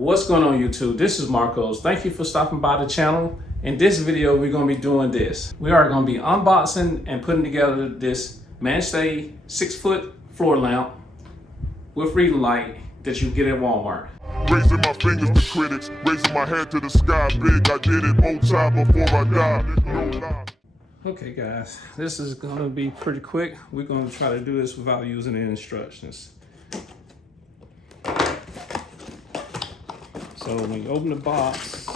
What's going on YouTube? This is Marcos. Thank you for stopping by the channel. In this video, we're going to be doing this. We are going to be unboxing and putting together this Mainstay 6-foot floor lamp with reading light that you get at Walmart. Raising my fingers to critics, raising my head to the sky big. I did it more time before I died. Okay guys, this is going to be pretty quick. We're going to try to do this without using the instructions. So when you open the box,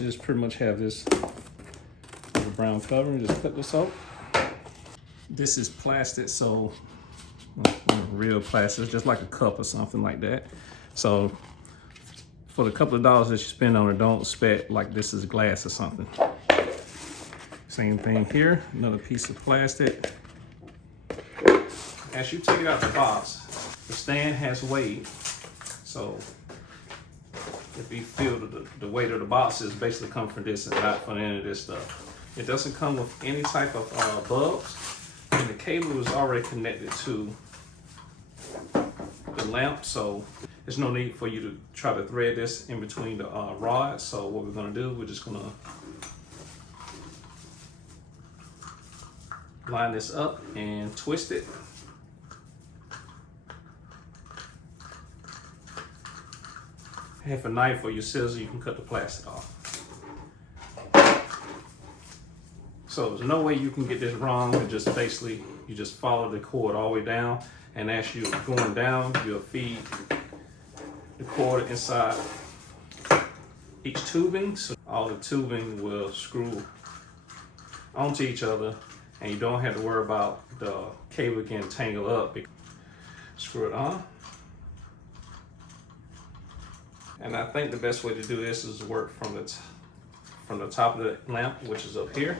you just pretty much have this brown cover and just cut this out. This is plastic, so real plastic, just like a cup or something like that. So for the couple of dollars that you spend on it, don't expect like this is glass or something. Same thing here, another piece of plastic. As you take it out the box, the stand has weight, so if you feel the weight of the box is basically come from this and not from any of this stuff. It doesn't come with any type of bulbs, and the cable is already connected to the lamp, so there's no need for you to try to thread this in between the rods. So what we're gonna do, we're just gonna line this up and twist it. Have a knife or your scissors, you can cut the plastic off. So there's no way you can get this wrong. It just basically, you just follow the cord all the way down, and as you're going down, you'll feed the cord inside each tubing, so all the tubing will screw onto each other, and you don't have to worry about the cable getting tangled up. Screw it on. And I think the best way to do this is work from the top of the lamp, which is up here,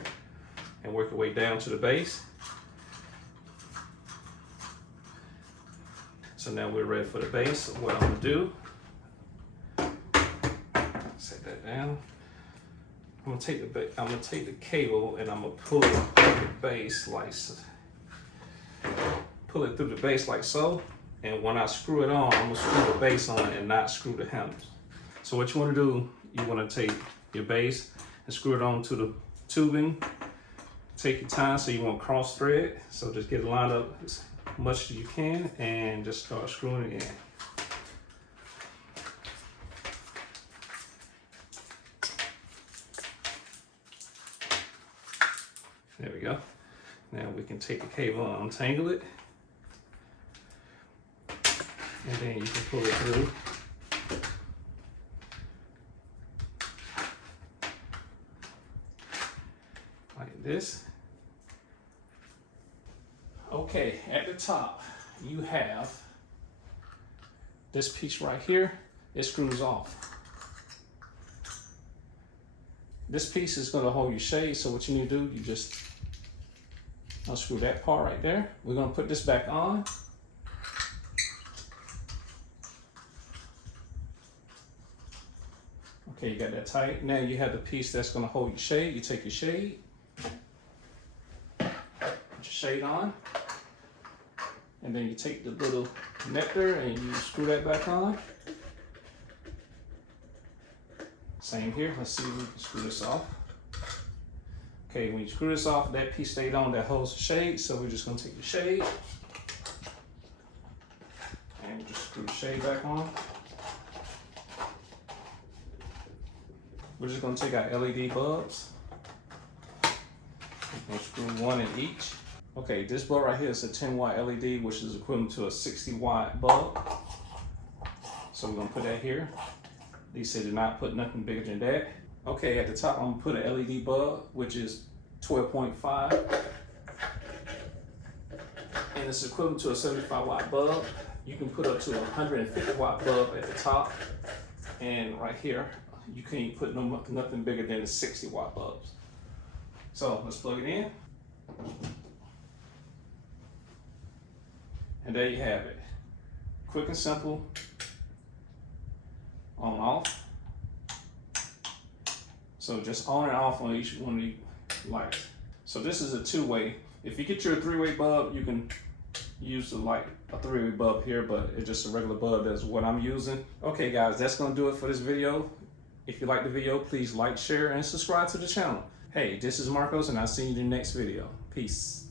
and work your way down to the base. So now we're ready for the base. So what I'm gonna do, set that down. I'm gonna take the cable and I'm gonna pull it through the base like so. Pull it through the base like so. And when I screw it on, I'm gonna screw the base on and not screw the handles. So what you wanna do, you wanna take your base and screw it onto the tubing. Take your time so you won't cross thread. So just get it lined up as much as you can and just start screwing it in. There we go. Now we can take the cable and untangle it. And then you can pull it through. Like this. Okay, at the top, you have this piece right here. It screws off. This piece is gonna hold your shade, so what you need to do, you just unscrew that part right there. We're gonna put this back on. Okay, you got that tight. Now you have the piece that's gonna hold your shade. You take your shade, put your shade on, and then you take the little connector and you screw that back on. Same here, let's see if we can screw this off. Okay, when you screw this off, that piece stayed on that holds the shade, so we're just gonna take the shade and just screw the shade back on. We're just gonna take our LED bulbs. We're gonna screw one in each. Okay, this bulb right here is a 10-watt LED, which is equivalent to a 60-watt bulb. So we're gonna put that here. They said to not put nothing bigger than that. Okay, at the top, I'm gonna put an LED bulb, which is 12.5. And it's equivalent to a 75-watt bulb. You can put up to a 150-watt bulb at the top. And right here, you can't put nothing bigger than the 60-watt bulbs. So let's plug it in. And there you have it. Quick and simple. On off. So just on and off on each one of these lights. So this is a two-way. If you get your three-way bulb, you can use a 3-way bulb here, but it's just a regular bulb. That's what I'm using. Okay guys, that's gonna do it for this video. If you like the video, please like, share, and subscribe to the channel. Hey, this is Marcos, and I'll see you in the next video. Peace.